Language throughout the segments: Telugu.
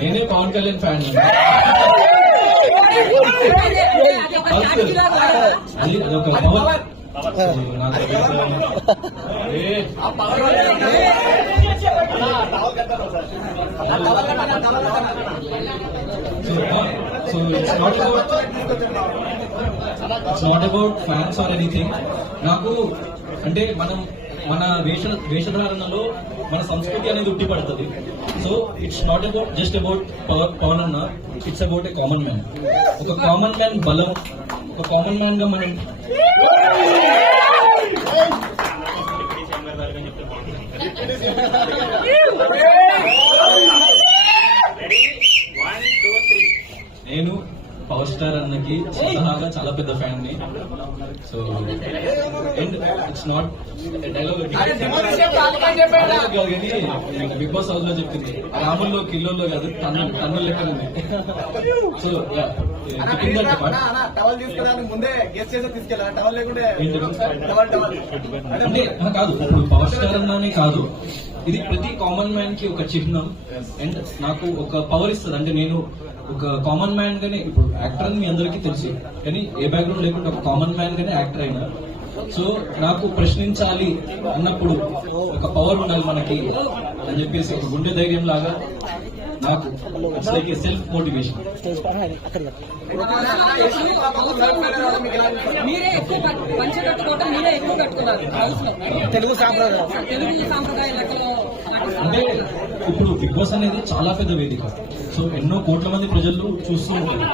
నేనే పవన్ కళ్యాణ్ ఫ్యాన్. అది అదొక power. So it's not about fans or anything. నాకు అంటే మన వేషధారణలో మన సంస్కృతి అనేది ఉట్టిపడుతుంది. So it's not about just about Pavan అన్న, it's about a common man. ఒక కామన్ మ్యాన్ బలం, ఒక కామన్ మ్యాన్ గా మనం నేను పవర్ స్టార్ అన్నకి స్వతహాగా చాలా పెద్ద ఫ్యాన్ ని. So and it's not dialogue కానీ బిగ్ బాస్ హౌస్ లో చెప్పింది, రాముల్లో కిల్లోల్లో కాదు టన్నుల లెక్క ఉంది. సో అంటే కాదు, ఇప్పుడు పవర్ స్టార్ అన్నానే కాదు, ఇది ప్రతి కామన్ మ్యాన్ కి ఒక చిహ్నం. అండ్ నాకు ఒక పవర్ ఇస్తుంది. అంటే నేను ఒక కామన్ మ్యాన్ గానే, ఇప్పుడు యాక్టర్ అని మీ అందరికీ తెలుసు, కానీ ఏ బ్యాక్గ్రౌండ్ లేకుండా ఒక కామన్ మ్యాన్ గానే యాక్టర్ అయినా. సో నాకు ప్రశ్నించాలి అన్నప్పుడు ఒక పవర్ ఉండాలి మనకి అని చెప్పేసి ఒక గుండె ధైర్యం లాగా నాకు it's like a self motivation. Telugu అంటే ఇప్పుడు బిగ్ బాస్ అనేది చాలా పెద్ద వేదిక. సో ఎన్నో కోట్ల మంది ప్రజలు చూస్తూ ఉంటారు.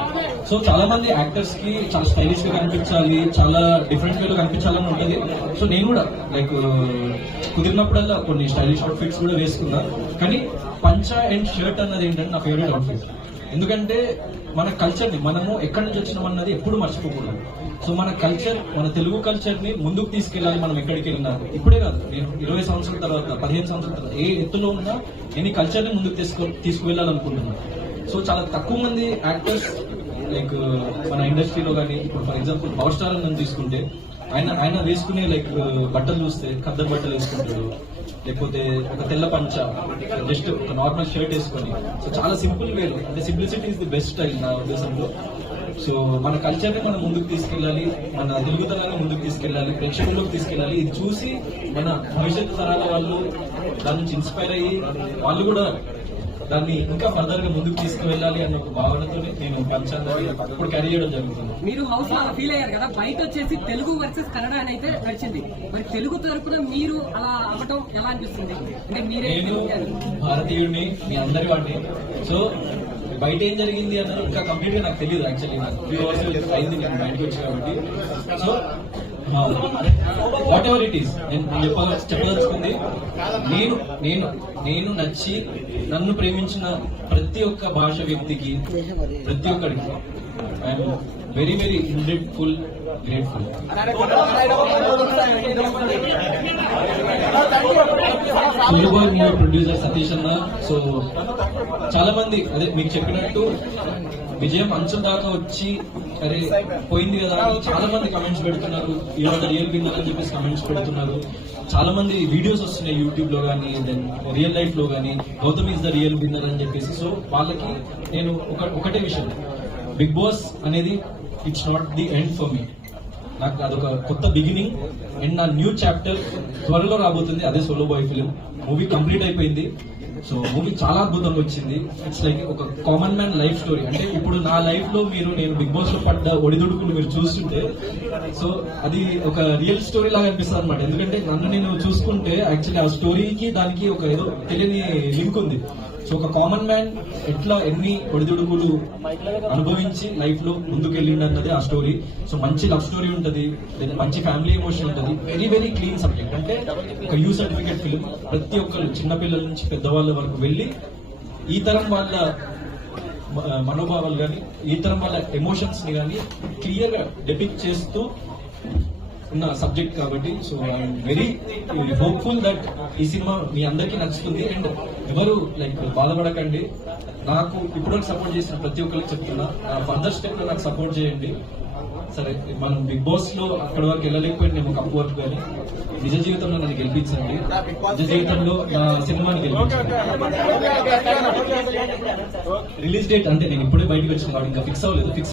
సో చాలా మంది యాక్టర్స్ కి చాలా స్టైలిష్ గా కనిపించాలి, చాలా డిఫరెంట్ వేలో కనిపించాలని ఉంటుంది. సో నేను కూడా లైక్ కుదిరినప్పుడల్లా కొన్ని స్టైలిష్ అవుట్ ఫిట్స్ కూడా వేసుకున్నా. కానీ పంచా అండ్ షర్ట్ అన్నది ఏంటంటే నా ఫేవరెట్ అవుట్ ఫిట్. ఎందుకంటే మన కల్చర్ ని మనము ఎక్కడి నుంచి వచ్చినాం అన్నది ఎప్పుడు మర్చిపోకూడదు. సో మన కల్చర్, మన తెలుగు కల్చర్ ని ముందుకు తీసుకెళ్ళాలి. మనం ఎక్కడికి వెళ్ళినా ఇప్పుడే కాదు, నేను 20 సంవత్సరాల తర్వాత, 15 సంవత్సరాల తర్వాత ఏ ఎత్తులో ఉన్నా నేను ఈ కల్చర్ ని ముందుకు తీసుకువెళ్ళాలనుకుంటున్నాను. సో చాలా తక్కువ మంది యాక్టర్స్ లైక్ మన ఇండస్ట్రీలో కానీ, ఇప్పుడు ఫర్ ఎగ్జాంపుల్ పవర్ స్టార్ అని తీసుకుంటే ఆయన వేసుకునే లైక్ బట్టలు చూస్తే ఖద్దరు బట్టలు వేసుకుంటాడు, లేకపోతే ఒక తెల్ల పంచ, జస్ట్ ఒక నార్మల్ షర్ట్ వేసుకొని. సో చాలా సింపుల్ వేలో, అంటే simplicity is the best style నా ఉద్దేశంలో. సో మన కల్చర్ ని మనం ముందుకు తీసుకెళ్ళాలి, మన తెలుగుతనాన్ని ముందుకు తీసుకెళ్ళాలి, ప్రేక్షకుల్లోకి తీసుకెళ్ళాలి. ఇది చూసి మన భవిష్యత్తు తరాల వాళ్ళు దాని నుంచి ఇన్స్పైర్ అయ్యి వాళ్ళు కూడా దాన్ని ఇంకా ఫర్దర్ గా ముందుకు తీసుకువెళ్ళాలి అన్న ఒక భావనతో నేను పంచాన్ని అప్పుడు క్యారీ చేయడం జరుగుతుంది. మీరు హౌస్ లో ఫీల్ అయ్యారు కదా, బయట వచ్చేసి తెలుగు వర్సెస్ కన్నడ అని అయితే నడిచింది. మరి తెలుగు తరపున మీరు అలా అవ్వటం ఎలా అనిపిస్తుంది? అంటే నేను భారతీయుడిని, మీ అందరి వాడిని. సో బయట ఏం జరిగింది అన్నది ఇంకా కంప్లీట్ గా నాకు తెలియదు. యాక్చువల్లీ నాకు 3 hours అయింది నేను బయటకు వచ్చి కాబట్టి. So what ever it is, నేను చెప్పదలుచుకుంది, నేను నచ్చి నన్ను ప్రేమించిన ప్రతి ఒక్క భాష వ్యక్తికి, ప్రతి ఒక్కరికి I'm very very grateful. Producer Satish అన్న. సో చాలా మంది అదే మీకు చెప్పినట్టు విజయం అంచు దాకా వచ్చి అరే పోయింది కదా అని చాలా మంది కమెంట్స్ పెడుతున్నారు. ఇవాళ రియల్ విన్నర్ అని చెప్పేసి కమెంట్స్ పెడుతున్నారు. చాలా మంది వీడియోస్ వస్తున్నాయి యూట్యూబ్ లో కానీ, దెన్ రియల్ లైఫ్ లో కానీ, Gautam is the real winner అని చెప్పేసి. సో వాళ్ళకి నేను ఒకటే విషయం, బిగ్ బాస్ అనేది it's not the end for me. నాకు అదొక కొత్త బిగినింగ్ అండ్ నా న్యూ చాప్టర్ త్వరలో రాబోతుంది. అదే Solo Boy film movie complete అయిపోయింది. సో మూవీ చాలా అద్భుతంగా వచ్చింది. ఇట్స్ లైక్ ఒక కామన్ మ్యాన్ లైఫ్ స్టోరీ. అంటే ఇప్పుడు నా లైఫ్ లో నేను బిగ్ బాస్ లో పడ్డ ఒడిదుడుకులు మీరు చూస్తుంటే, సో అది ఒక రియల్ స్టోరీ లాగా అనిపిస్తుంది అనమాట. ఎందుకంటే నన్ను నేను చూసుకుంటే యాక్చువల్లీ ఆ స్టోరీకి దానికి ఒక ఏదో తెలియని లింక్ ఉంది. సో ఒక కామన్ మ్యాన్ ఎట్లా ఎన్ని ఒడిదుడుకులు అనుభవించి లైఫ్ లో ముందుకు వెళ్ళిండు అన్నది ఆ స్టోరీ. సో మంచి లవ్ స్టోరీ ఉంటుంది, మంచి ఫ్యామిలీ ఎమోషన్ ఉంటుంది, వెరీ వెరీ క్లీన్ సబ్జెక్ట్. అంటే ఒక యూ సర్టిఫికేట్ ఫిల్మ్. ప్రతి ఒక్కరు చిన్నపిల్లల నుంచి పెద్దవాళ్ళ వరకు వెళ్ళి ఈ తరం వాళ్ళ మనోభావాలు కానీ, ఈ తరం వాళ్ళ ఎమోషన్స్ ని కానీ క్లియర్ గా డెపిక్ట్ చేస్తూ ఉన్న సబ్జెక్ట్ కాబట్టి. So I'm very hopeful that ఈ సినిమా మీ అందరికీ నచ్చుతుంది. అండ్ ఎవరు లైక్ బాధపడకండి. నాకు ఇప్పుడు సపోర్ట్ చేసిన ప్రతి ఒక్కరికి చెప్తున్నా, ఫర్దర్ స్టెప్ లో నాకు సపోర్ట్ చేయండి. సరే మనం బిగ్ బాస్ లో అక్కడి వరకు వెళ్ళలేకపోయినాము కప్పు వరకు, కానీ నిజ జీవితంలో నన్ను గెలిపించండి, నిజ జీవితంలో నా సినిమాని గెలిపించండి. రిలీజ్ డేట్ అంటే నేను ఇప్పుడే బయటకు వచ్చిన వాడు, ఇంకా ఫిక్స్ అవ్వలేదు.